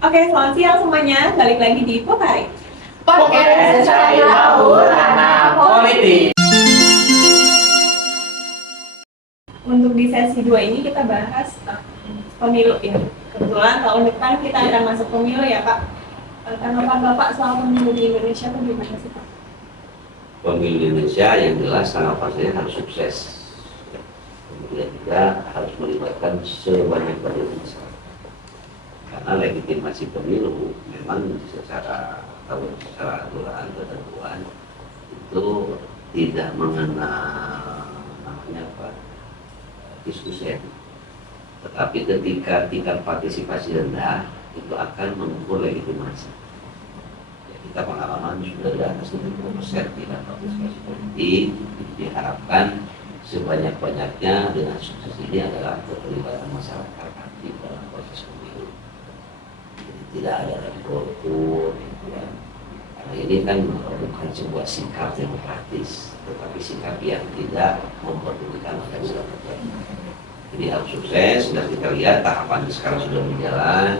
Oke, selamat siang semuanya. Balik lagi di Pokari. Podcast cari tahu ranah politik. Untuk di sesi 2 ini kita bahas pemilu ya. Kebetulan tahun depan kita akan masuk pemilu ya Pak. Tanggapan Bapak soal pemilu di Indonesia itu gimana sih Pak? Pemilu di Indonesia yang jelas tanggapan saya harus sukses. Kemudian juga harus melibatkan sebanyak-banyak masyarakat. Karena legitimasi pemilu memang secara aturan ketentuan itu tidak mengenal namanya apa diskusi, tetapi ketika tingkat partisipasi rendah itu akan mengukur legitimasi. Ya, kita pengalaman sudah di atas 70% tingkat partisipasi politik, diharapkan sebanyak-banyaknya dengan sukses ini adalah keterlibatan masyarakat aktif dalam proses pemilu. Jadi tidak ada lagi golput, ya. Karena ini kan bukan sebuah sikap demokratis, tetapi sikap yang tidak memperdulikan apa yang sudah terjadi. Jadi harus sukses, dan kita lihat tahapan sekarang sudah berjalan,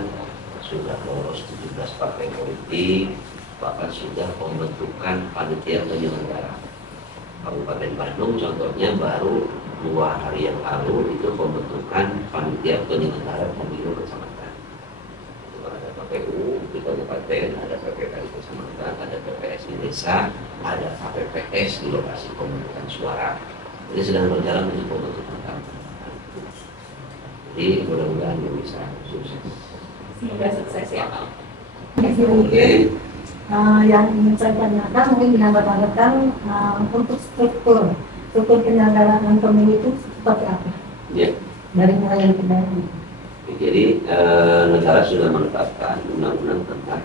sudah lolos 17 partai politik, bahkan sudah pembentukan panitia penyelenggara. Kabupaten Bandung contohnya baru 2 hari yang lalu itu pembentukan panitia penyelenggara pemilu kecamatan. Itu ada KPU di kabupaten, ada PPK di kecamatan, ada PPS di desa, ada KPPS di lokasi pemungutan suara. Jadi sedang berjalan untuk pembentukan kampanye. Jadi mudah-mudahan bisa sukses. Semoga sukses ya Pak. Oke. Yang ingin saya tanyakan mungkin menambahkan untuk struktur penyelenggaraan pemilu itu seperti apa? Ya. Dari mulai yang kendali. Jadi negara sudah menetapkan undang-undang tentang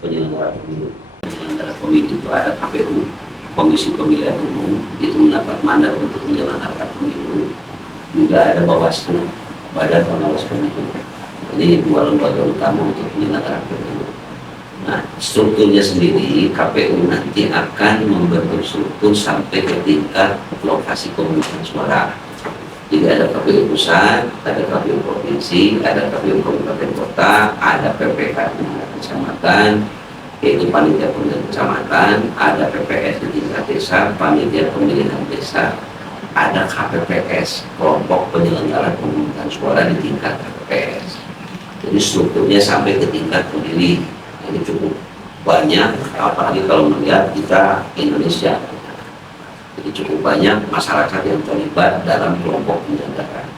penyelenggaraan pemilu. Penyelenggara pemilu itu ada KPU, Komisi Pemilihan Umum, itu mendapat mandat untuk menyelenggarakan pemilu. Juga ada Bawaslu, Badan Pengawas Pemilu. Ini 2 lembaga utama untuk penyelenggaraan pemilu. Nah, strukturnya sendiri KPU nanti akan membentuk struktur sampai ke tingkat lokasi pemungutan suara. Jadi ada KPU pusat, ada KPU provinsi, ada KPU kabupaten kota, ada PPK di tingkat kecamatan, yaitu panitia pemilihan kecamatan, ada PPS di tingkat desa, panitia pemilihan desa, ada KPPS, kelompok penyelenggara pemungutan suara di tingkat KPPS. Jadi strukturnya sampai ke tingkat pemilih. Ini cukup banyak, apalagi kalau melihat kita Indonesia. Jadi cukup banyak masyarakat yang terlibat dalam kelompok penyelenggara.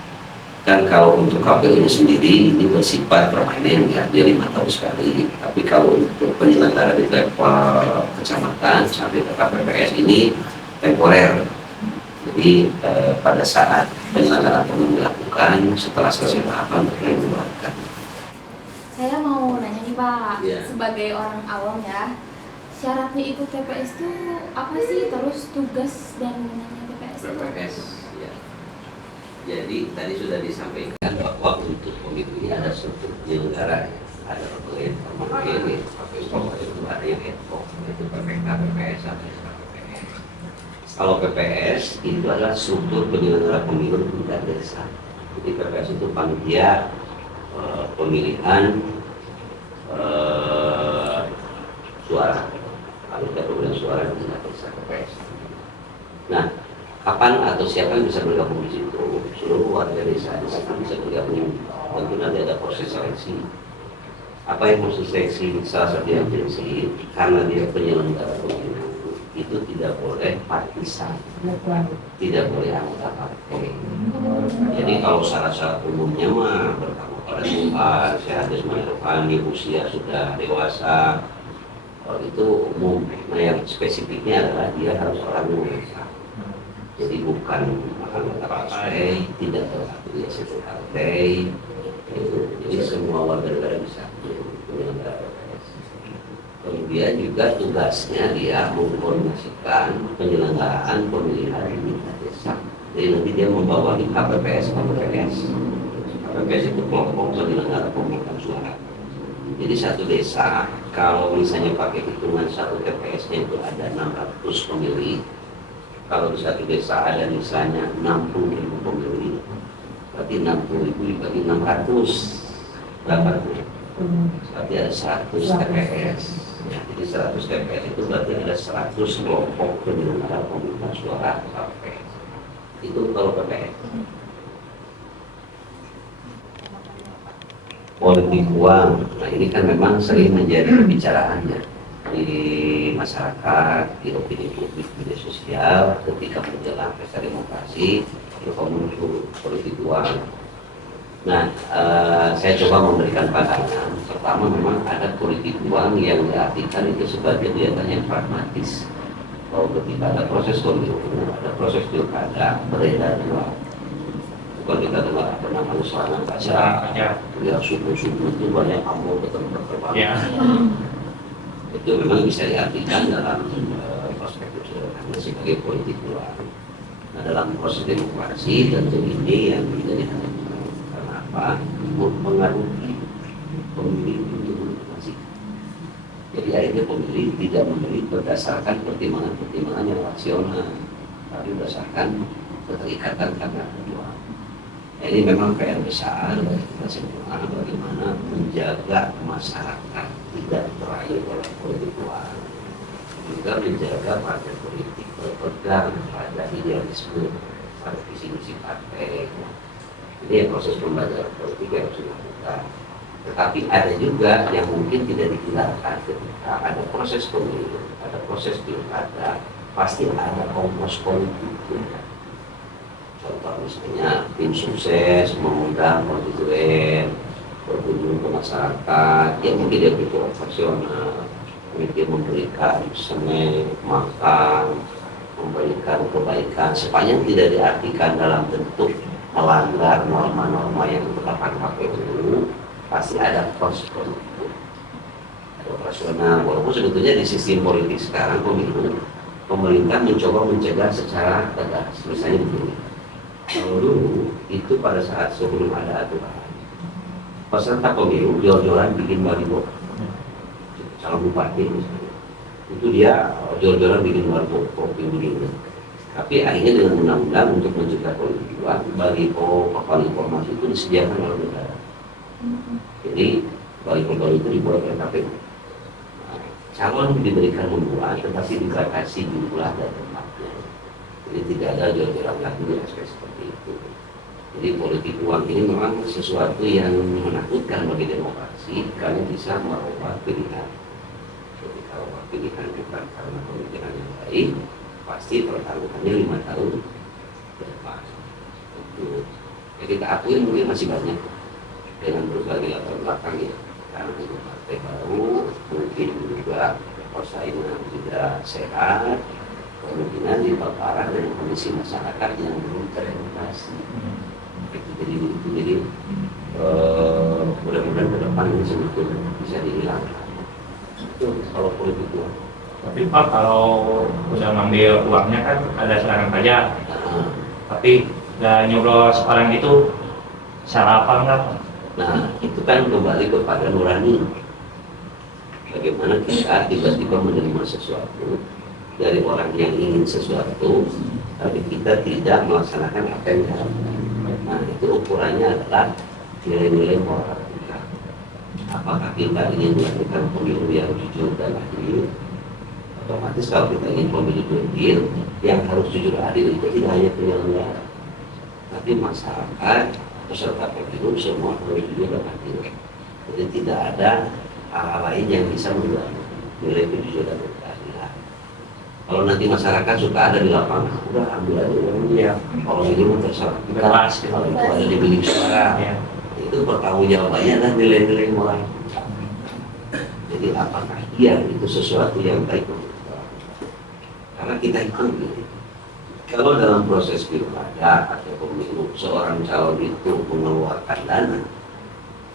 Kan kalau untuk KPU ini sendiri ini bersifat permanen ya, dia 5 tahun sekali. Tapi kalau untuk penyelenggara di level kecamatan sampai ke KPPS ini temporer. Jadi pada saat penyelenggaraan pemilu dilakukan, setelah selesai tahapan mereka dibubarkan. Saya mau nanya nih Pak, Iya. sebagai orang awam ya, syaratnya ikut TPS itu apa sih? Terus tugas dan mengenai TPS itu? PPS ya. Jadi tadi sudah disampaikan bahwa untuk pemilu ini ada struktur penyelenggara ya. Ada pemilihan formal, itu ada yang ad hoc, itu PPK, PPS, sampai KPPS. Kalau PPS itu adalah struktur penyelenggara pemilu tingkat desa. Jadi PPS itu panitia pemilihan suara, panitia pemilihan suara di tingkat desa PPS. Nah, kapan atau siapa yang bisa bergabung di situ? Seluruh warga desa bisa bergabung. Tentu nanti ada proses seleksi. Apa yang proses seleksi? Salah satu yang seleksi karena dia penyelenggara pemilu itu tidak boleh partisan, tidak boleh anggota partai. Jadi kalau syarat-syarat umumnya mah bertakwa pada Tuhan, sehat jasmani rohani, usia sudah dewasa, kalau itu umum. Nah yang spesifiknya adalah dia harus orang dewasa. Jadi bukan anggota partai, tidak terafiliasi partai. Jadi semua warga negara bisa menyelenggara PPS. Kemudian juga tugasnya dia mengkoordinasikan penyelenggaraan pemilihan di tingkat desa. Jadi nanti dia membawa di KPPS, KPPS itu kelompok penyelenggara pemungutan suara. Jadi satu desa, kalau misalnya pakai hitungan satu TPS-nya itu ada 600 pemilih. Kalau di satu desa ada misalnya 60.000 pemilih, berarti 60.000 dibagi 600, berapa tuh? Berarti ada 100 TPS. Ya, jadi 100 TPS itu berarti ada 100 kelompok penyelenggara pemungutan suara KPS. Itu kalau PPS. Politik uang, nah ini kan memang sering menjadi pembicaraannya di masyarakat, di opini publik, media sosial, ketika menjelang pesta demokrasi, itu muncul politik uang. Nah, saya coba memberikan pandangan. Pertama, memang ada politik uang yang diartikan itu sebagai kegiatan yang pragmatis. Bahwa ketika ada proses pemilu, ada proses pilkada, beredar uang. Bukan kita dengar apa namanya serangan kaca, ya subuh-subuh itu banyak ambo berterbang. Ya. Itu memang bisa diartikan dalam perspektif sederhana sebagai politik uang. Nah, dalam proses demokrasi tentu ini yang menjadi hal karena apa? Mempengaruhi pemilih untuk menentukan. Jadi akhirnya pemilih tidak memilih berdasarkan pertimbangan-pertimbangan yang rasional, tapi berdasarkan keterikatan karena uang. Ini memang PR besar bagi kita semua, bagaimana menjaga masyarakat tidak terayu oleh politik uang, juga menjaga partai politik berpegang pada idealisme, pada visi misi partai. Ini proses pembelajaran politik yang harus dilakukan. Tetapi ada juga yang mungkin tidak dihindarkan ketika ada proses pemilu, ada proses pilkada, pasti ada ongkos politik. Contoh misalnya tim sukses mengundang konstituen berkunjung ke masyarakat, ya mungkin dia butuh operasional, mungkin memberikan semen, makan, memberikan kebaikan, sepanjang tidak diartikan dalam bentuk melanggar norma-norma yang ditetapkan KPU, pasti ada proses politik, ada operasional. Walaupun sebetulnya di sistem politik sekarang pemilu, pemerintah mencoba mencegah secara tegas, misalnya begini. Kalau dulu itu pada saat sebelum ada aturan, peserta pemilu jor-joran bikin baliho, calon bupati misalnya, itu dia jor-joran bikin baliho begini. Tapi akhirnya dengan undang-undang untuk mencegah politik uang, baliho papan informasi itu disediakan oleh negara. Jadi baliho itu dibuat oleh KPU. Nah, calon diberikan membuat, tetapi dibatasi jumlah dan tempatnya. Jadi tidak ada jor-joran lagi di aspek seperti itu. Jadi politik uang ini memang sesuatu yang menakutkan bagi demokrasi karena bisa merubah pilihan. Jadi kalau pilihan bukan karena pemikiran yang baik, pasti pertaruhannya 5 tahun ke depan. Jadi kita akui mungkin masih banyak dengan berbagai latar belakang ya, karena itu partai baru, mungkin juga persaingan tidak sehat, kemungkinan diperparah dengan kondisi masyarakat yang belum teredukasi. Jadi mudah-mudahan ke depan ini sebetulnya bisa dihilangkan. Itu kalau politik uang. Tapi Pak, kalau udah ngambil uangnya kan ada serangan pajak, tapi nggak nyoblos orang itu salah apa enggak? Nah, itu kan kembali kepada nurani. Bagaimana kita tiba-tiba menerima sesuatu dari orang yang ingin sesuatu, tapi kita tidak melaksanakan apa yang diharapkan. Nah, itu ukurannya adalah nilai-nilai moral kita. Apakah kita ingin melakukan pemilu yang jujur dan adil? Otomatis kalau kita ingin pemilu adil, yang harus jujur adil itu tidak hanya penyelenggara, tapi masyarakat, peserta pemilu semua harus jujur dan adil. Jadi tidak ada hal-hal lain yang bisa mengganggu nilai kejujuran dan keadilan. Kalau nanti masyarakat suka ada di lapangan, udah ambil aja uangnya. Kalau ini mau terserah kita, kalau itu ada di bilik suara, itu pertanggungjawabannya adalah nilai-nilai moral. Jadi apakah iya itu sesuatu yang baik untuk kita? Karena kita itu kalau dalam proses pilkada atau pemilu seorang calon itu mengeluarkan dana,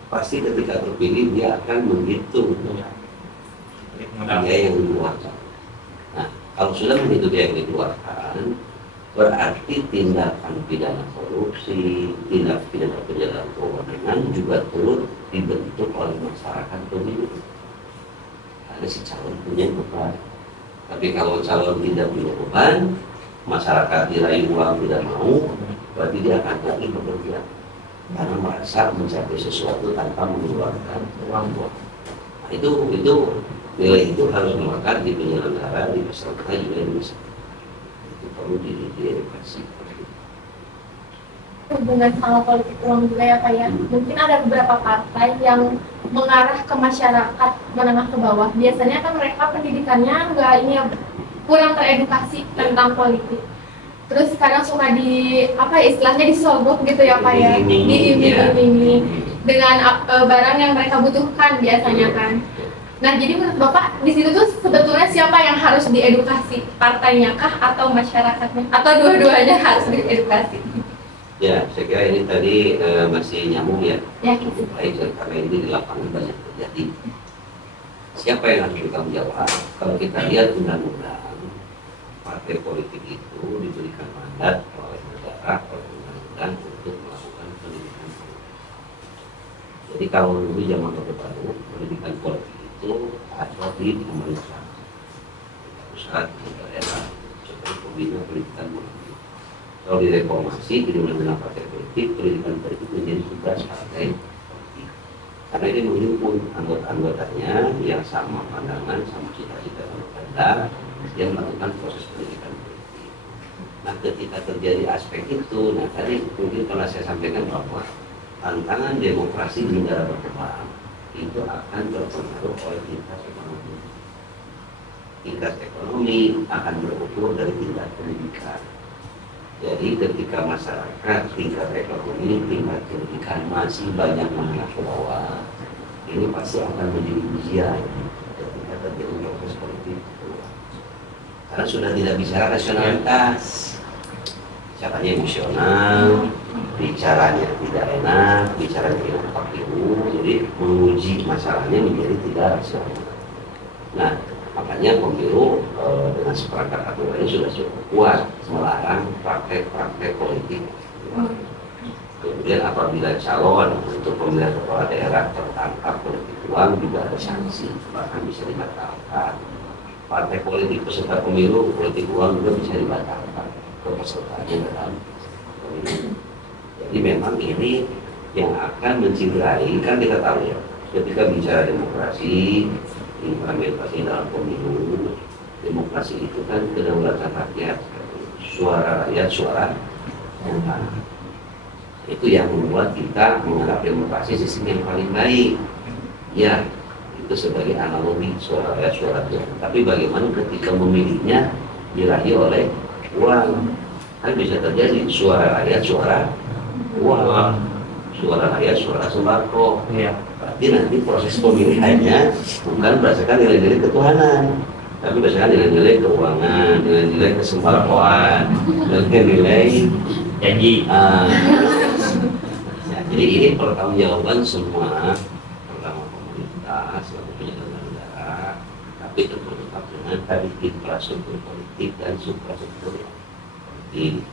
pasti ketika terpilih dia akan menghitung biaya yang dikeluarkan. Nah, kalau sudah menghitung biaya yang dikeluarkan, berarti tindakan pidana korupsi, tindak pidana penyalahgunaan kewenangan juga turut dibentuk oleh masyarakat pemilu. Ada si calon punya beban. Tapi kalau calon tidak punya beban, masyarakat dirayu uang tidak mau, berarti dia akan lagi bekerja. karena merasa mencapai sesuatu tanpa mengeluarkan uang. Nah, itu nilai itu harus melekat di penyelenggara, di peserta juga bisa. Itu perlu diedukasi. Hubungan sama politik uang juga ya Pak ya. Mungkin ada beberapa partai yang mengarah ke masyarakat menengah ke bawah. Biasanya kan mereka pendidikannya nggak ini ya, kurang teredukasi tentang politik. Terus kadang suka apa ya, istilahnya disogok gitu ya Pak ya, diiming-imingi dengan barang yang mereka butuhkan biasanya kan. Nah jadi menurut Bapak di situ tuh sebetulnya siapa yang harus diedukasi, partainya kah atau masyarakatnya, atau dua-duanya harus diedukasi? Ya, saya kira ini tadi masih nyambung ya. Ya gitu. Baik, karena ini di lapangan banyak terjadi. Siapa yang harus bertanggung jawab? Kalau kita lihat undang-undang, partai politik itu diberikan mandat oleh negara, oleh undang-undang untuk melakukan pendidikan politik. Jadi kalau dulu zaman Orde Baru, pendidikan politik itu ada di pemerintah, pusat, di daerah, seperti pembina pendidikan politik. Kalau di reformasi, di undang-undang partai politik, pendidikan politik menjadi tugas partai politik. Karena ini menghimpun anggota-anggotanya yang sama pandangan, sama cita-cita berbeda, yang melakukan proses pendidikan politik. Nah, ketika terjadi aspek itu, nah tadi mungkin telah saya sampaikan bahwa tantangan demokrasi di negara berkembang itu akan terpengaruh oleh tingkat ekonomi. Tingkat ekonomi akan berukur dari tingkat pendidikan. Jadi ketika masyarakat tingkat ekonomi, tingkat pendidikan masih banyak menengah ke bawah, ini pasti akan menjadi ujian ketika terjadi proses politik. Karena sudah tidak bicara rasionalitas, bicaranya emosional, bicaranya tidak enak, bicaranya tidak pakiru, jadi menguji masalahnya menjadi tidak rasional. Nah, makanya pemilu dengan seperangkat aturannya sudah cukup kuat melarang praktek-praktek politik. Kemudian apabila calon untuk pemilihan kepala daerah tertangkap politik uang juga ada sanksi, bahkan bisa dibatalkan. Partai politik peserta pemilu politik uang juga bisa dibatalkan kepesertaannya dalam pemilu. Jadi memang ini yang akan menciderai, kan kita tahu ya, ketika bicara demokrasi, implementasi dalam pemilu, demokrasi itu kan kedaulatan rakyat, suara rakyat, suara Tuhan. Itu yang membuat kita menganggap demokrasi sistem yang paling baik. Ya, itu sebagai analogi suara rakyat, suara Tuhan. Tapi bagaimana ketika memilihnya diraih oleh uang? Kan bisa terjadi suara rakyat, suara uang, suara rakyat, suara sembako. Iya. Berarti nanti proses pemilihannya bukan berdasarkan nilai-nilai ketuhanan, tapi berdasarkan nilai-nilai keuangan, nilai-nilai kesembakoan, nilai-nilai Janji. Ya, jadi ini pertanggungjawaban semua, pertama pemerintah sebagai penyelenggara negara, tapi tentu tetap dengan tadi infrastruktur politik dan suprastruktur politik.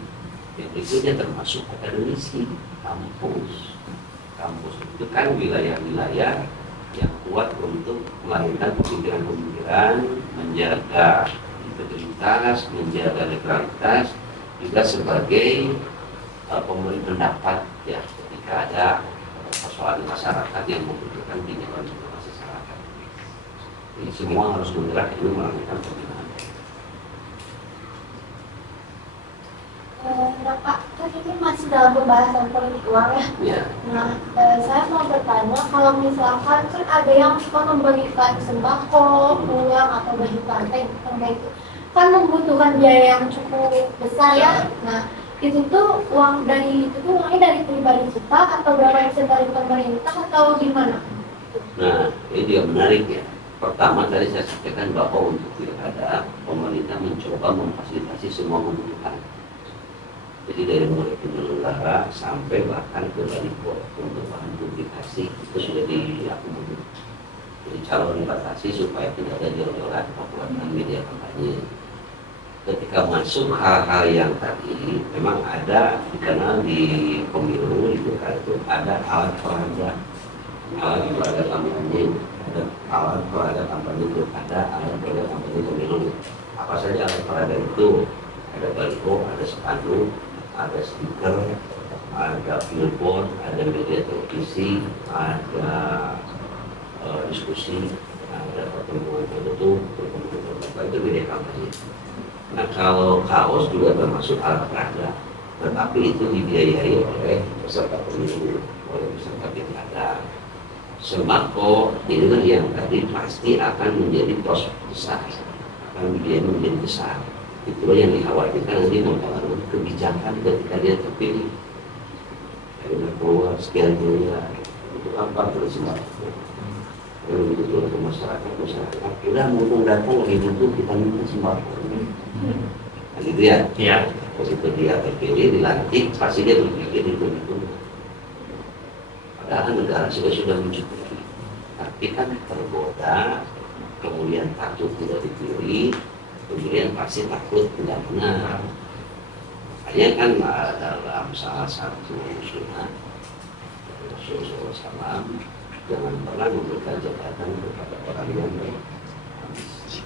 Yang berikutnya termasuk akademisi, kampus. Kampus itu kan wilayah-wilayah yang kuat untuk melahirkan pemikiran-pemikiran, menjaga integritas, menjaga netralitas, juga sebagai pemberi pendapat ya ketika ada persoalan masyarakat yang membutuhkan tindakan masyarakat. Ini semua harus bergerak ini melakukan pembinaan. Bapak, kan ini masih dalam pembahasan politik uang ya. Ya. Nah, saya mau bertanya, kalau misalkan kan ada yang suka memberikan sembako, uang atau baju pantai, kayak itu, kan membutuhkan biaya yang cukup besar ya. Nah, itu tuh uang dari itu tuh uangnya dari pribadi kita atau berapa persen dari pemerintah atau gimana? Nah, ini juga menarik ya. Pertama tadi saya sampaikan bahwa untuk pilkada pemerintah mencoba memfasilitasi semua membutuhkan. Jadi dari mulai penyelenggara sampai bahkan ke baliho untuk bahan publikasi itu sudah diakomodir. Jadi calon dibatasi supaya tidak ada jor-joran pembuatan media kampanye. Ketika masuk hal-hal yang tadi memang ada dikenal di pemilu itu ada alat peraga kampanye, ada alat peraga kampanye pilkada, alat peraga kampanye pemilu. Apa saja alat peraga itu? Ada baliho, ada spanduk, ada stiker, ada billboard, ada media televisi, ada diskusi, ada pertemuan tertutup, pertemuan terbuka, itu media kampanye. Nah kalau kaos juga termasuk alat peraga, tetapi itu dibiayai oleh peserta pemilu, oleh peserta pilkada. Sembako ini kan yang tadi pasti akan menjadi pos besar, akan biaya menjadi besar. Itulah yang dikhawatirkan nanti mempengaruhi kebijakan ketika dia terpilih. Karena keluar sekian miliar, itu apa terus sembako? Kalau itu turun ke masyarakat, udah mumpung datang lagi butuh kita minta sembako. Nah, gitu ya. Iya. Begitu dia terpilih, dilantik, pasti dia berpikir itu. Padahal negara sudah mencukupi, tapi kan tergoda, kemudian takut tidak dipilih, kemudian pasti takut tidak benar. Makanya kan dalam salah satu sunnah Rasulullah SAW, jangan pernah memberikan jabatan kepada orang yang berambisi.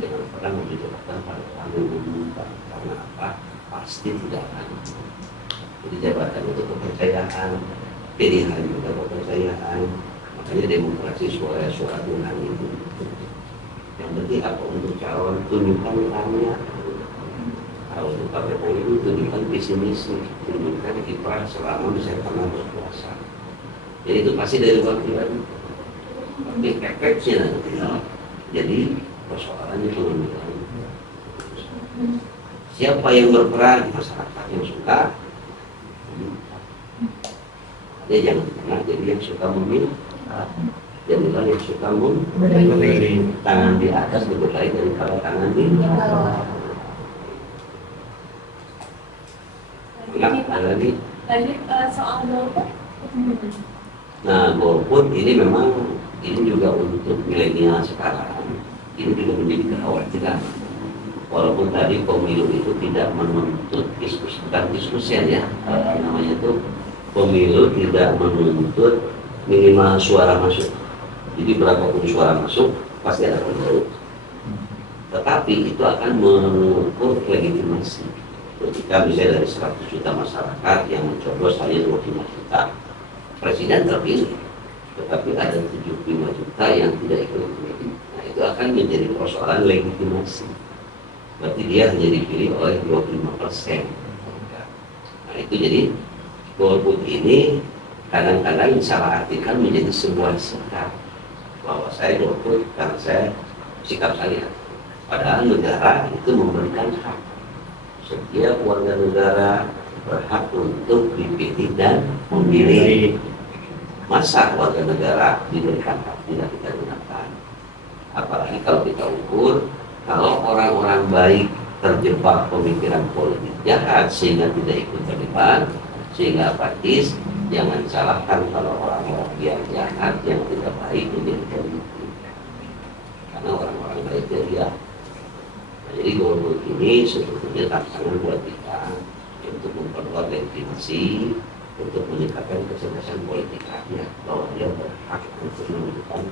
Jangan pernah memberi jabatan pada orang yang meminta. Karena apa? Pasti tidak akan. Jadi jabatan itu kepercayaan, pilihan juga kepercayaan. Makanya demokrasi suara tunang itu. Yang penting apa untuk calon, tunjukkan nilainya. Kalau untuk partai politik tunjukkan visi misi, tunjukkan kiprah selama bisa pernah berkuasa. Jadi itu pasti dari luar pribadi. Tapi efeknya nanti. Jadi persoalannya pengambilan. Siapa yang berperan? Masyarakat yang suka. Dia jangan pernah jadi yang suka memilih. Jadilah yang suka memberi. Tangan di atas lebih baik daripada tangan di bawah. Tadi soal golput. Nah, golput ini memang juga untuk milenial sekarang. Ini juga menjadi kekhawatiran. Walaupun tadi pemilu itu tidak menuntut diskusi ya, namanya itu pemilu tidak menuntut minimal suara masuk. Jadi berapapun suara masuk pasti ada pemilu. Tetapi itu akan mengukur legitimasi. Ketika misalnya dari 100 juta masyarakat yang mencoblos hanya 25 juta, presiden terpilih, tetapi ada 75 juta yang tidak ikut memilih. Nah itu akan menjadi persoalan legitimasi. Berarti dia hanya dipilih oleh 25%. Nah itu jadi golput ini kadang-kadang salah artikan menjadi sebuah sikap bahwa saya golput karena saya sikap saya. Padahal negara itu memberikan hak. Setiap warga negara berhak untuk dipilih dan memilih. Masa warga negara diberikan hak tidak kita gunakan? Apalagi kalau kita ukur, kalau orang-orang baik terjebak pemikiran politik jahat sehingga tidak ikut terlibat, sehingga apatis, jangan salahkan kalau orang-orang yang jahat, yang tidak baik menjadi pemimpin. Karena orang-orang baik dia. Jadi golput ini sebetulnya tantangan buat kita untuk memperkuat legitimasi, untuk meningkatkan kecerdasan politik rakyat bahwa dia berhak untuk menentukan.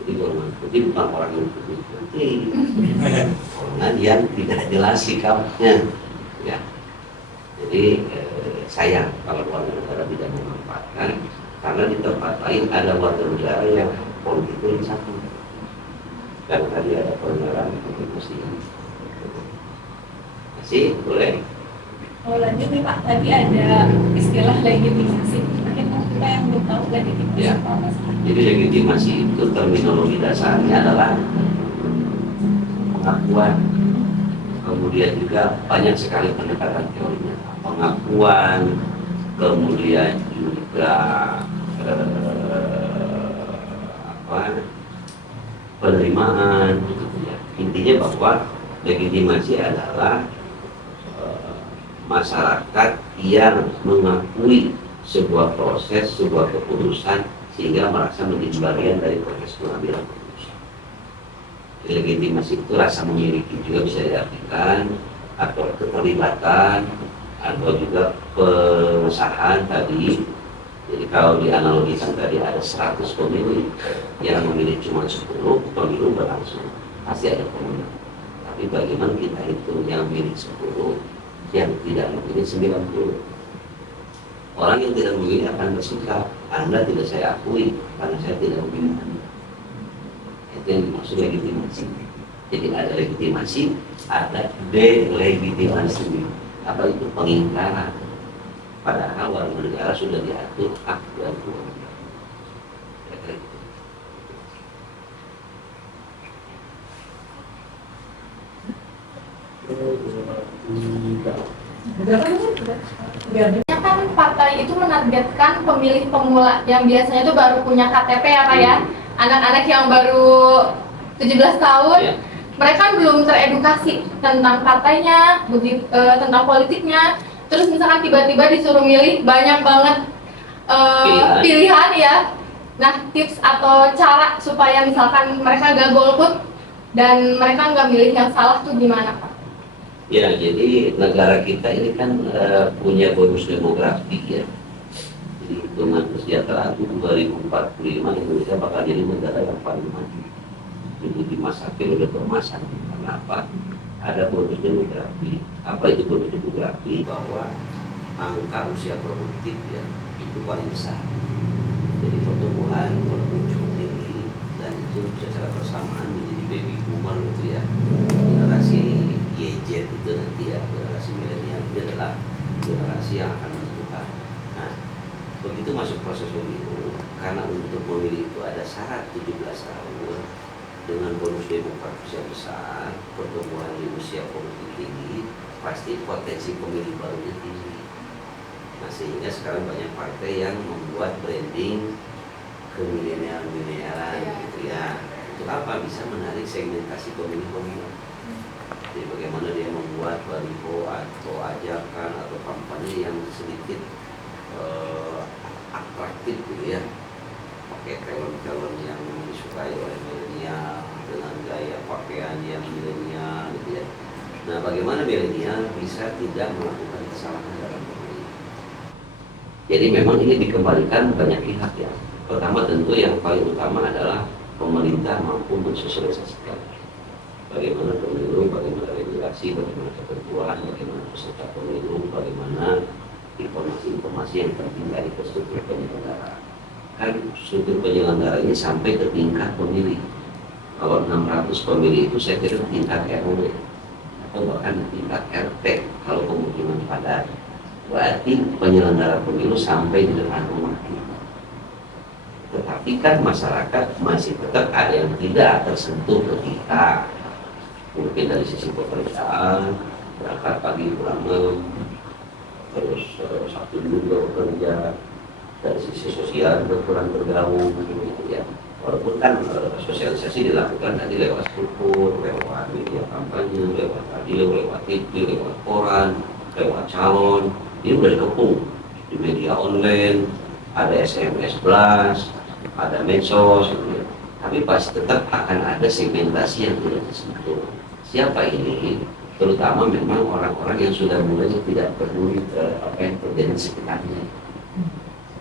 Jadi golongan putih bukan orang yang putih, golongan yang tidak jelas sikapnya. Ya. Jadi sayang kalau warga negara tidak memanfaatkan, karena di tempat lain ada warga negara yang politiknya yang satu. Dan tadi ada pelanggaran konstitusi. Masih boleh? Oh lanjut nih Pak, tadi ada istilah legitimasi. Mungkin kita yang belum tahu legitimasi Ya. apa. Jadi legitimasi itu terminologi dasarnya adalah pengakuan. Kemudian juga banyak sekali pendekatan teorinya. Pengakuan, kemudian juga penerimaan, gitu ya. Intinya bahwa legitimasi adalah masyarakat yang mengakui sebuah proses, sebuah keputusan sehingga merasa menjadi bagian dari proses pengambilan keputusan. Jadi legitimasi itu rasa memiliki juga bisa diartikan, atau keterlibatan, atau juga pengesahan tadi. Jadi kalau dianalogikan tadi ada 100 pemilih yang memilih cuma 10, pemilu berlangsung, pasti ada pemenang. Tapi bagaimana kita itu yang milih 10, yang tidak memilih 90. Orang yang tidak memilih akan bersikap, Anda tidak saya akui karena saya tidak memilih Anda. Itu yang dimaksud legitimasi. Jadi ada legitimasi, ada delegitimasi. Apa itu? Pengingkaran. Padahal warga negara sudah diatur hak dan kewajiban. Ya kan partai itu menargetkan pemilih pemula yang biasanya itu baru punya KTP ya Pak ya. Anak-anak yang baru 17 tahun, Ya. mereka kan belum teredukasi tentang partainya, tentang politiknya. Terus misalkan tiba-tiba disuruh milih banyak banget pilihan ya. Nah, tips atau cara supaya misalkan mereka gak golput dan mereka nggak milih yang salah tuh gimana Pak? Ya, jadi negara kita ini kan punya bonus demografi ya. Jadi hitungan kesejahteraan itu 2045 Indonesia bakal jadi negara yang paling maju. Jadi di masa periode permasaan. Kenapa? Ada bonus demografi. Apa itu bonus demografi? Bahwa angka usia produktif ya itu paling besar. Jadi pertumbuhan walaupun cukup tinggi dan itu secara bersamaan menjadi baby boomer gitu ya. Generasi YZ itu nanti ya, generasi milenial itu adalah generasi yang akan menentukan. Nah, begitu masuk proses pemilu, karena untuk memilih itu ada syarat 17 tahun dengan bonus demografis yang besar, pertumbuhan di usia produktif tinggi, pasti potensi pemilih barunya tinggi. Nah, sehingga sekarang banyak partai yang membuat branding ke milenial-milenialan gitu ya. Untuk apa? Bisa menarik segmentasi pemilih-pemilih. Jadi bagaimana dia membuat baliho atau ajakan atau kampanye yang sedikit atraktif gitu ya, pakai talent-talent yang disukai oleh milenial dengan gaya pakaian yang milenial gitu ya. Nah, bagaimana milenial bisa tidak melakukan kesalahan dalam pemilih? Jadi memang ini dikembalikan banyak pihak ya. Pertama tentu yang paling utama adalah pemerintah mampu mensosialisasikan bagaimana pemilu, bagaimana regulasi, bagaimana ketentuan, bagaimana peserta pemilu, bagaimana informasi-informasi yang penting dari struktur penyelenggara. Kan struktur penyelenggara ini sampai ke tingkat pemilih. Kalau 600 pemilih itu saya kira tingkat RW atau bahkan tingkat RT kalau pemukiman padat. Berarti penyelenggara pemilu sampai di depan rumah kita. Tetapi kan masyarakat masih tetap ada yang tidak tersentuh ketika mungkin dari sisi pekerjaan, berangkat pagi pulang malam, terus Sabtu Minggu bekerja, dari sisi sosial berkurang bergaul gitu ya. Walaupun kan sosialisasi dilakukan tadi lewat struktur, lewat media kampanye, lewat radio, lewat TV, lewat koran, lewat calon, ini udah dikepung di media online, ada SMS blast, ada medsos gitu ya. Tapi pasti tetap akan ada segmentasi yang tidak disentuh. Siapa ini? Terutama memang orang-orang yang sudah mulai tidak peduli apa yang terjadi di sekitarnya.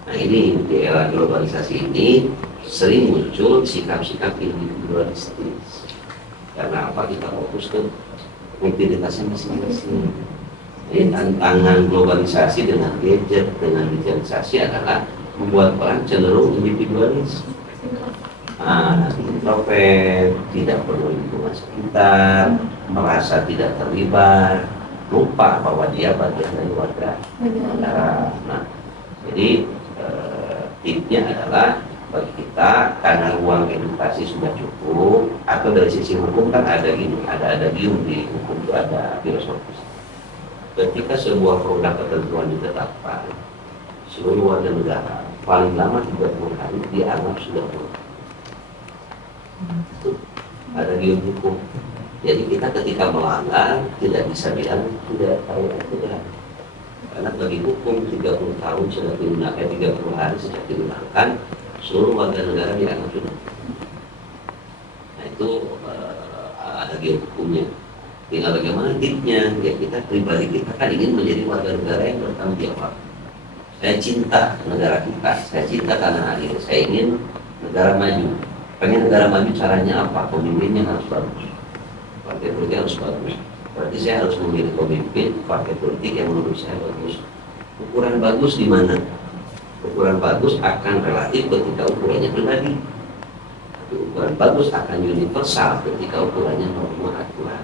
Nah, ini di era globalisasi ini sering muncul sikap-sikap individualistis. Karena apa? Kita fokus ke utilitasnya masing-masing. Jadi tantangan globalisasi dengan gadget, dengan digitalisasi adalah membuat orang cenderung individualis. Introvert, tidak peduli lingkungan sekitar, merasa tidak terlibat, lupa bahwa dia bagian dari warga negara. Nah, jadi tipsnya adalah bagi kita karena ruang edukasi sudah cukup, atau dari sisi hukum kan ada gini, ada gium di hukum itu ada filosofis. Ketika sebuah produk ketentuan ditetapkan, seluruh warga negara paling lama 30 hari dianggap sudah berlaku. Ada gium hukum. Jadi kita ketika melanggar tidak bisa bilang tidak tahu aturan. Karena bagi hukum 30 tahun sudah digunakan, 30 hari sudah digunakan, seluruh warga negara dianggap sudah. Nah itu ada gium hukumnya. Tinggal bagaimana tipsnya? Ya kita pribadi kita kan ingin menjadi warga negara yang bertanggung jawab. Saya cinta negara kita, saya cinta tanah air, saya ingin negara maju. Pengen negara maju caranya apa? Pemimpinnya harus bagus. partai politik harus bagus. Berarti saya harus memilih pemimpin partai politik yang menurut saya bagus. Ukuran bagus di mana? Ukuran bagus akan relatif ketika ukurannya pribadi. Tapi ukuran bagus akan universal ketika ukurannya norma aturan.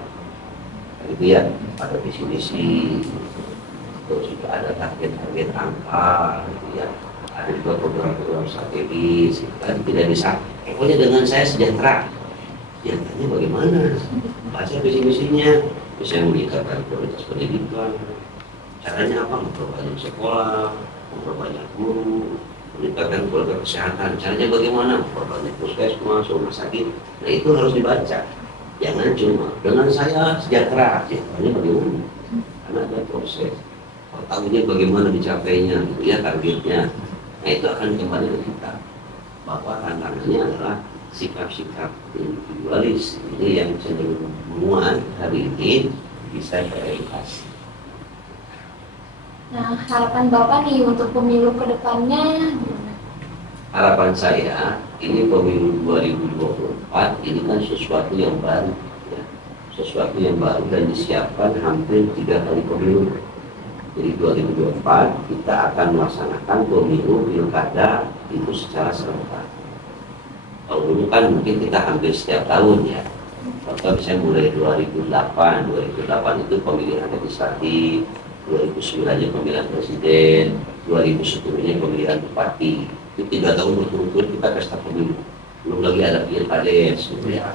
Itu ya, pada visi misi, terus juga ada target-target angka, gitu ya. Ada juga program-program strategis, kan tidak bisa. Pokoknya dengan saya sejahtera. Sejahtera bagaimana? Baca visi misinya, bisa meningkatkan kualitas pendidikan. Caranya apa? Memperbanyak sekolah, memperbanyak guru, meningkatkan kualitas kesehatan. Caranya bagaimana? Memperbanyak puskesmas, rumah sakit. Nah itu harus dibaca. Jangan cuma dengan saya sejahtera, sejahteranya bagaimana? Karena ada proses. Tahunya bagaimana dicapainya, gitu ya targetnya. Nah itu akan kembali ke kita. Bahwa tantangannya adalah sikap-sikap individualis. Ini yang cenderung menguat hari ini bisa teredukasi. Nah, harapan Bapak nih untuk pemilu ke depannya gimana? Harapan saya, ini pemilu 2024 ini kan sesuatu yang baru, ya. Sesuatu yang baru dan disiapkan hampir 3 kali pemilu. Jadi 2024 kita akan melaksanakan pemilu pilkada itu secara serentak. Kalau dulu kan mungkin kita hampir setiap tahun ya. Contoh misalnya mulai 2008 itu pemilihan legislatif, 2009-nya pemilihan presiden, 2010-nya pemilihan bupati. Itu 3 tahun berturut-turut kita pesta pemilu. Belum lagi ada pilkades, gitu ya.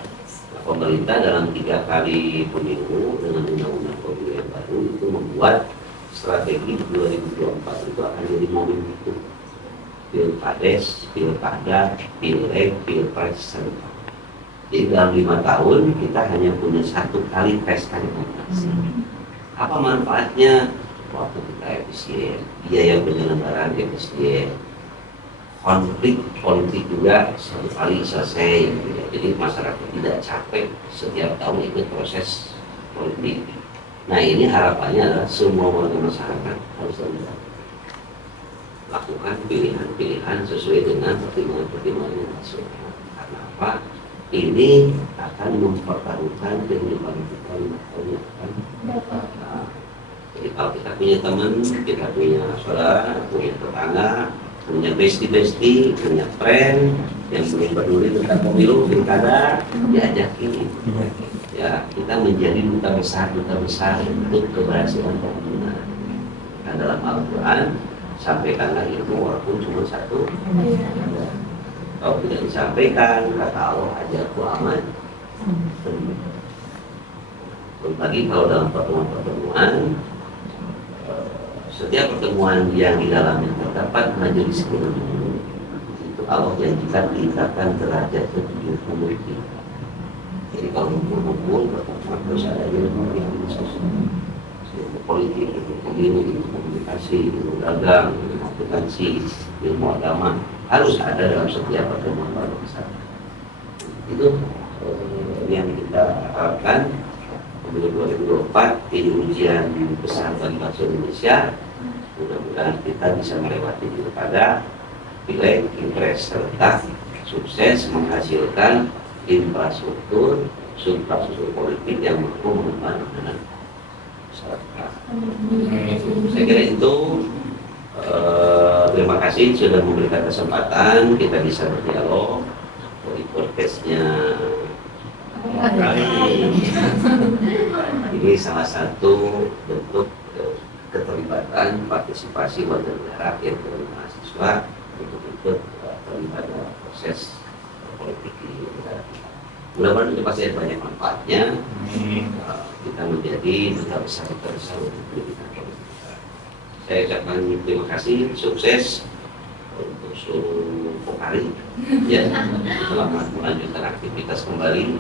Nah, pemerintah dalam 3 kali pemilu dengan undang-undang pemilu yang baru itu membuat strategi 2024 itu akan jadi momen itu. Pilkades, pilkada, pilek, pilpres serentak. Jadi dalam 5 tahun kita hanya punya 1 kali pesta demokrasi. Apa manfaatnya? Waktu kita efisien, biaya penyelenggaraan efisien, konflik politik juga 1 kali selesai. Jadi masyarakat tidak capek setiap tahun ikut proses politik. Nah ini harapannya adalah semua warga masyarakat harus terlibat. Lakukan pilihan-pilihan sesuai dengan pertimbangan-pertimbangan yang nasional. Karena apa? Ini akan mempertaruhkan kehidupan kita 5 tahun yang akan datang. Jadi kalau kita punya teman, kita punya saudara, punya tetangga, punya bestie, punya friend yang belum peduli tentang pemilu, pilkada, diajakin. Ya, kita menjadi duta besar untuk keberhasilan pembangunan. Nah, dalam Al-Quran sampaikanlah itu walaupun cuma 1. Kalau tidak disampaikan, kata Allah ajarku aman. Lagi kalau dalam pertemuan-pertemuan, setiap pertemuan yang di dalamnya terdapat majelis ilmu, itu Allah janjikan meningkatkan derajat ketujuh kita. Jadi kalau ngumpul pertemuan terus ada ilmu yang diskusi, ilmu politik, ilmu pemilu, ilmu komunikasi, ilmu dagang, ilmu akuntansi, ilmu agama harus ada dalam setiap pertemuan besar. Itu yang kita harapkan. Pemilu 2024 ini ujian besar bagi bangsa Indonesia. Mudah-mudahan kita bisa melewati pilkada, pilek, pilpres serentak, sukses menghasilkan infrastruktur politik yang mampu mengembangkan masyarakat. Saya kira itu. Terima kasih sudah memberikan kesempatan kita bisa berdialog dari podcastnya. Ini salah satu bentuk keterlibatan partisipasi warga negara dan mahasiswa untuk ikut terlibat dalam proses politik di negara kita. Mudah-mudahan itu pasti ada banyak manfaatnya. Kita menjadi duta besar untuk pendidikan politik. Saya ucapkan terima kasih, sukses untuk seluruh Pokari. Ya, selamat melanjutkan aktivitas kembali.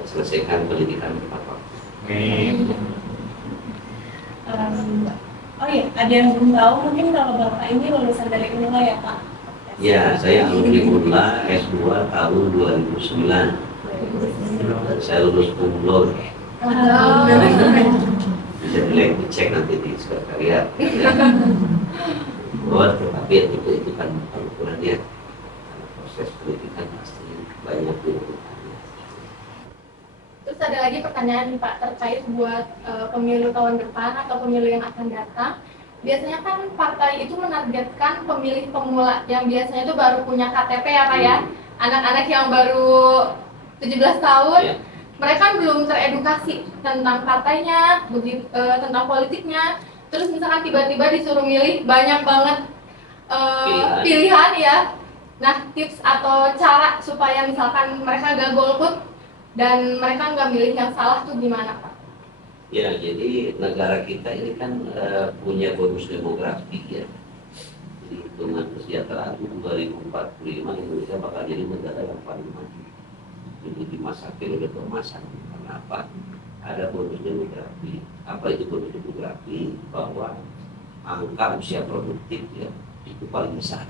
Selesaikan pendidikan tepat waktu. Oh iya, ada yang belum tahu mungkin kalau Bapak ini lulusan dari UNLA ya Pak? Ya, saya alumni UNLA S2 tahun 2009. Dan saya lulus kumlot. Bisa dicek nanti di sekretariat. Buat tetapi itu kan ukurannya proses pendidikan pasti banyak dilakukan. Terus ada lagi pertanyaan terkait buat pemilu tahun depan atau pemilu yang akan datang. Biasanya kan partai itu menargetkan pemilih pemula yang biasanya itu baru punya KTP ya Pak ya. Anak-anak yang baru 17 tahun, Ya. mereka belum teredukasi tentang partainya, tentang politiknya. Terus misalkan tiba-tiba disuruh milih banyak banget pilihan ya. Nah, tips atau cara supaya misalkan mereka gak golput dan mereka nggak milih yang salah tuh gimana Pak? Ya, jadi negara kita ini kan punya bonus demografi ya. Jadi hitungan kesejahteraan 2045 Indonesia bakal jadi negara yang paling maju. Jadi di masa periode kemasan. Kenapa? Ada bonus demografi. Apa itu bonus demografi? Bahwa angka usia produktif ya itu paling besar.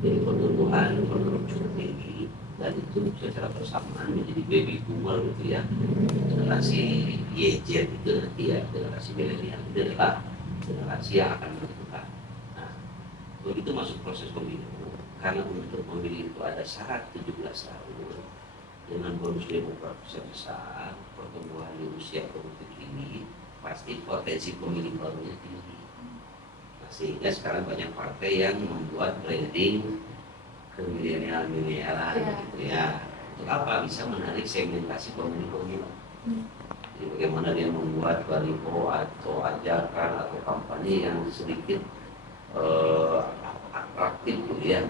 Jadi pertumbuhan menurut cukup tinggi dan itu secara bersamaan menjadi baby boomer gitu ya. Generasi YZ itu nanti ya, generasi milenial itu adalah generasi yang akan menentukan. Nah, begitu masuk proses pemilu, karena untuk memilih itu ada syarat 17 tahun dengan bonus demografi besar, pertumbuhan di usia produktif tinggi, pasti potensi pemilih barunya tinggi. Nah, sehingga sekarang banyak partai yang membuat branding ke milenial-milenialan gitu ya. Untuk apa? Bisa menarik segmentasi pemilih-pemilih. Jadi bagaimana dia membuat baliho atau ajakan atau kampanye yang sedikit atraktif gitu ya.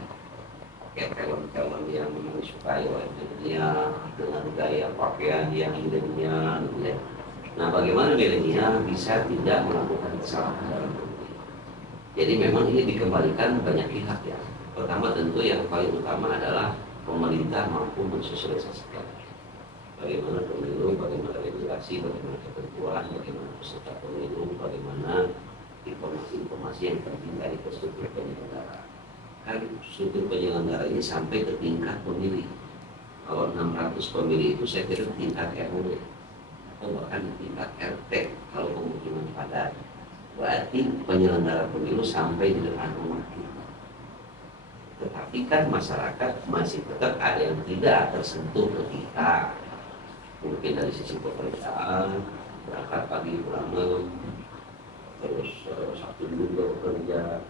Kayak film-film yang memang disukai oleh milenial dengan gaya pakaian yang milenial gitu ya. Nah, bagaimana milenial bisa tidak melakukan kesalahan dalam pemilih? Jadi memang ini dikembalikan banyak pihak ya. Pertama tentu yang paling utama adalah pemerintah mampu mensosialisasikan bagaimana pemilu, bagaimana regulasi, bagaimana ketentuan, bagaimana peserta pemilu, bagaimana informasi-informasi yang penting dari struktur penyelenggara. Kan struktur penyelenggara ini sampai ke tingkat pemilih. Kalau 600 pemilih itu saya kira tingkat RW atau bahkan tingkat RT kalau pemukiman padat. Berarti penyelenggara pemilu sampai di depan rumah kita. Tetapi kan masyarakat masih tetap ada yang tidak tersentuh ke kita. Mungkin dari sisi pekerjaan, berangkat pagi pulang malam, terus Sabtu Minggu bekerja,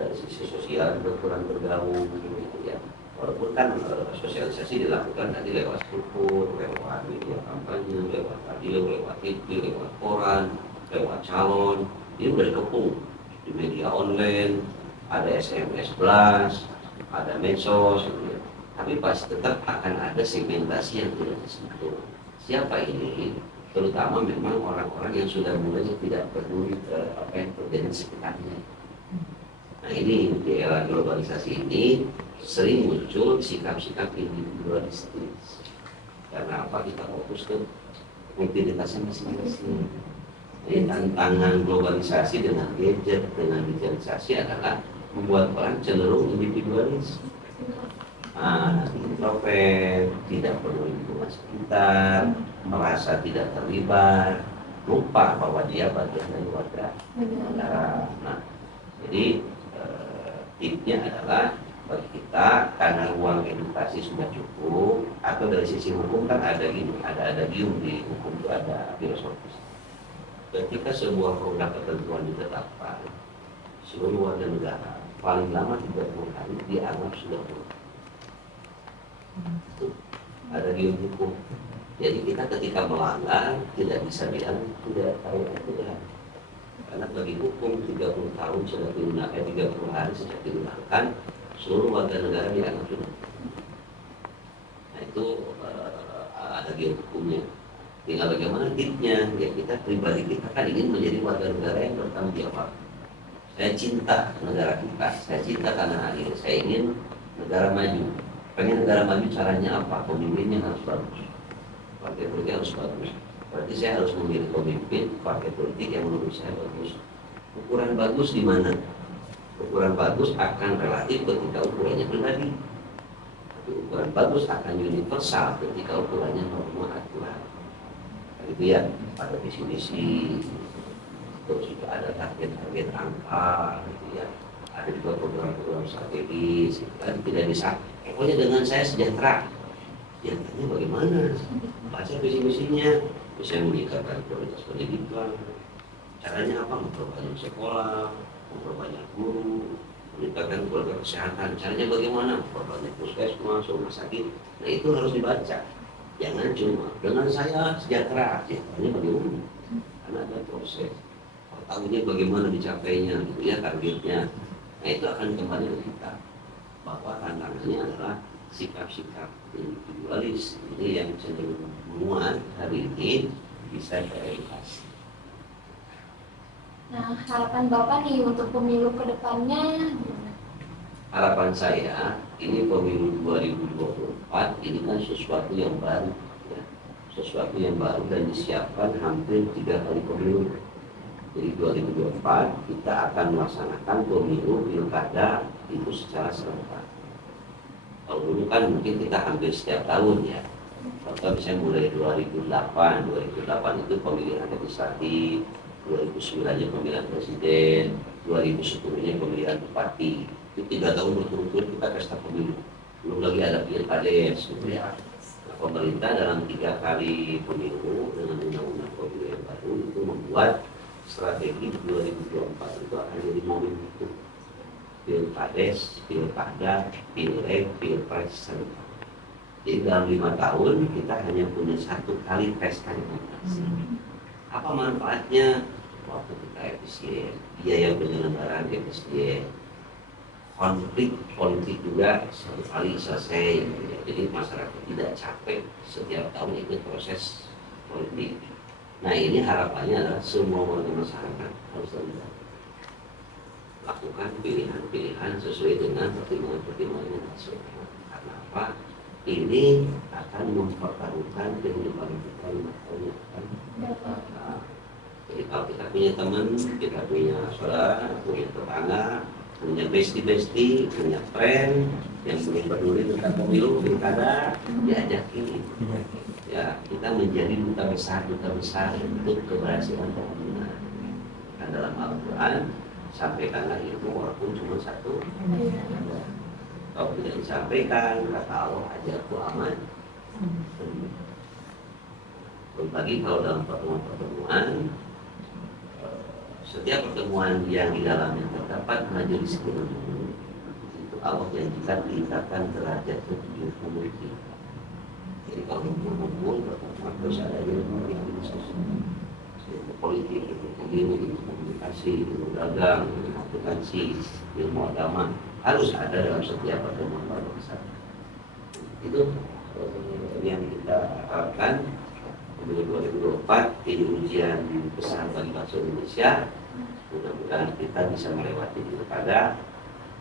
dari sisi sosial berkurang bergaul gitu ya. Walaupun kan sosialisasi dilakukan tadi lewat struktur, lewat media kampanye, lewat radio, lewat TV, lewat koran, lewat calon, ini udah dikepung di media online, ada SMS blast, ada medsos, gitu ya. Tapi pasti tetap akan ada segmentasi yang tidak tersentuh. Siapa ini? Terutama memang orang-orang yang sudah mulai tidak peduli apa yang terjadi di sekitarnya. Nah, ini di era globalisasi ini sering muncul sikap-sikap individualistis. Karena apa? Kita fokus ke identitasnya masing-masing. Jadi tantangan globalisasi dengan gadget, dengan digitalisasi adalah membuat orang cenderung individualis. Introvert, tidak perlu lingkungan sekitar, merasa tidak terlibat, lupa bahwa dia bagian dari warga negara. Nah, jadi tipsnya adalah bagi kita, karena ruang edukasi sudah cukup, atau dari sisi hukum kan ada gium di hukum itu ada filosofis. Ketika sebuah produk ketentuan ditetapkan, seluruh warga negara paling lama 30 hari dianggap sudah berubah. Ada gium hukum. Jadi kita ketika melanggar tidak bisa bilang tidak tahu aturan. Karena bagi hukum 30 tahun sudah digunakan, 30 hari sejak digunakan, seluruh warga negara dianggap sudah. Nah itu ada gium hukumnya. Tinggal bagaimana tipsnya? Ya kita pribadi kita kan ingin menjadi warga negara yang bertanggung jawab. Saya cinta negara kita, saya cinta tanah air, saya ingin negara maju. Pengen negara maju caranya apa? Pemimpinnya harus bagus, partai politik harus bagus. Berarti saya harus memilih pemimpin partai politik yang menurut saya bagus. Ukuran bagus di mana? Ukuran bagus akan relatif ketika ukurannya pribadi. Tapi ukuran bagus akan universal ketika ukurannya norma aturan. Itu ya, ada visi-visi, terus juga ada target-target angka, gitu ya. Ada juga program-program strategis, kan tidak bisa. Pokoknya dengan saya sejahtera. Ya tanya bagaimana? Baca visi-misinya, Misalnya meningkatkan kualitas pendidikan, caranya apa? Memperbanyak sekolah, memperbanyak guru, meningkatkan kualitas kesehatan. Caranya bagaimana? Memperbanyak puskesmas, rumah sakit. Nah itu harus dibaca. Jangan cuma dengan saya sejahtera, sejahteranya bagaimana? Karena ada proses. Tahunya bagaimana dicapainya, gitu ya targetnya. Nah itu akan kembali ke kita. Bahwa tantangannya adalah sikap-sikap individualis ini yang cenderung menguat hari ini bisa teredukasi. Nah, harapan Bapak nih untuk pemilu ke depannya gimana? Harapan saya ini pemilu 2024 ini kan sesuatu yang baru, ya. Sesuatu yang baru dan disiapkan hampir 3 kali pemilu. Jadi 2024 kita akan melaksanakan pemilu pilkada itu secara serentak. Kalau dulu kan mungkin kita hampir setiap tahun ya. Contoh misalnya mulai 2008 itu pemilihan legislatif, 2009-nya pemilihan presiden, 2010-nya pemilihan bupati. Itu 3 tahun berturut-turut kita pesta pemilu. Belum lagi ada pilkades gitu ya. Nah, pemerintah dalam 3 kali pemilu dengan undang-undang pemilu yang baru itu membuat strategi 2024 itu akan jadi momentum pilkades, pilkada, pilek, pilpres serentak. Jadi dalam 5 tahun kita hanya punya 1 kali pesta demokrasi. Apa manfaatnya? Waktu kita efisien, biaya penyelenggaraan efisien, konflik politik juga 1 kali selesai. Jadi masyarakat tidak capek setiap tahun ikut proses politik. Nah ini harapannya adalah semua warga masyarakat harus terlibat. Lakukan pilihan-pilihan sesuai dengan pertimbangan-pertimbangan nasional. Karena apa? Ini akan mempertaruhkan kehidupan kita 5 tahun yang akan datang. Jadi kalau kita punya teman, kita punya saudara, punya tetangga, punya bestie, punya friend yang belum peduli tentang pemilu, pilkada, diajak ini. Ya, kita menjadi duta besar untuk keberhasilan pembangunan. Dan dalam Al-Quran sampaikanlah itu walaupun cuma 1. Kalau tidak disampaikan, kata Allah ajarku aman. Berbagi kalau dalam pertemuan, setiap pertemuan yang di dalamnya terdapat majelis ilmu, itu Allah janjikan meningkatkan derajat ilmu kita. Jadi kalau berkumpul pertemuan harus ada ilmu yang diskusi, ilmu politik, ilmu komunikasi, ilmu dagang, ilmu akuntansi, ilmu agama harus ada dalam setiap pertemuan bangsa. Itu yang kita harapkan. Pemilu 2024 ini ujian besar bagi bangsa Indonesia. Mudah-mudahan kita bisa melewati pilkada,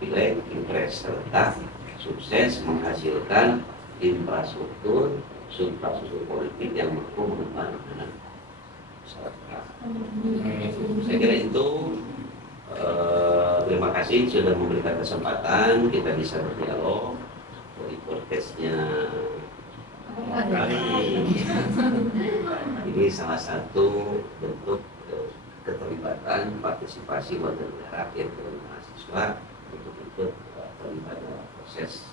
pilek, pilpres serentak, sukses menghasilkan infrastruktur politik yang mampu mengembangkan masyarakat. Saya kira itu. Terima kasih sudah memberikan kesempatan kita bisa berdialog dari podcastnya. Ini salah satu bentuk keterlibatan partisipasi warga negara yang mahasiswa untuk ikut terlibat dalam proses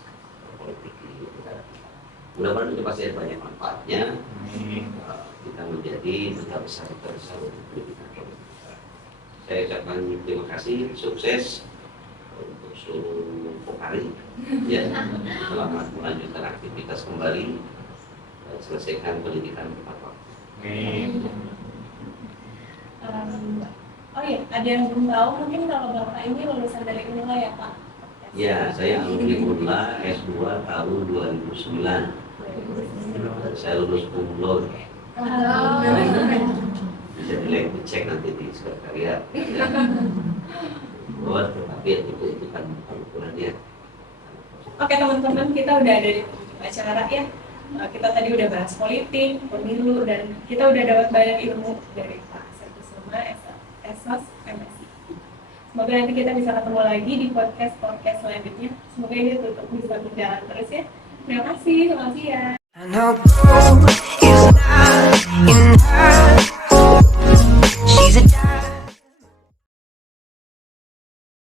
politik di negara kita. Mudah-mudahan itu pasti ada banyak manfaatnya. Kita menjadi duta besar untuk pendidikan politik. Saya ucapkan terima kasih, sukses untuk seluruh Pokari. Ya, selamat melanjutkan aktivitas kembali. Selesaikan pendidikan tepat waktu. Oh iya, ada yang belum tahu mungkin kalau Bapak ini lulusan dari UNLA ya Pak? Ya, saya alumni UNLA S2 tahun 2009. Saya lulus kumlot. Bisa dicek nanti di sekretariat. Tetapi itu kan ukurannya. Oke teman-teman, kita udah ada di acara ya. Kita tadi udah bahas politik, pemilu, dan kita udah dapat banyak ilmu dari Pak Sertusuma, Esos, MSI. Semoga nanti kita bisa ketemu lagi di podcast selanjutnya. Semoga ini tetap bisa berjalan terus ya. Terima kasih, selamat siang.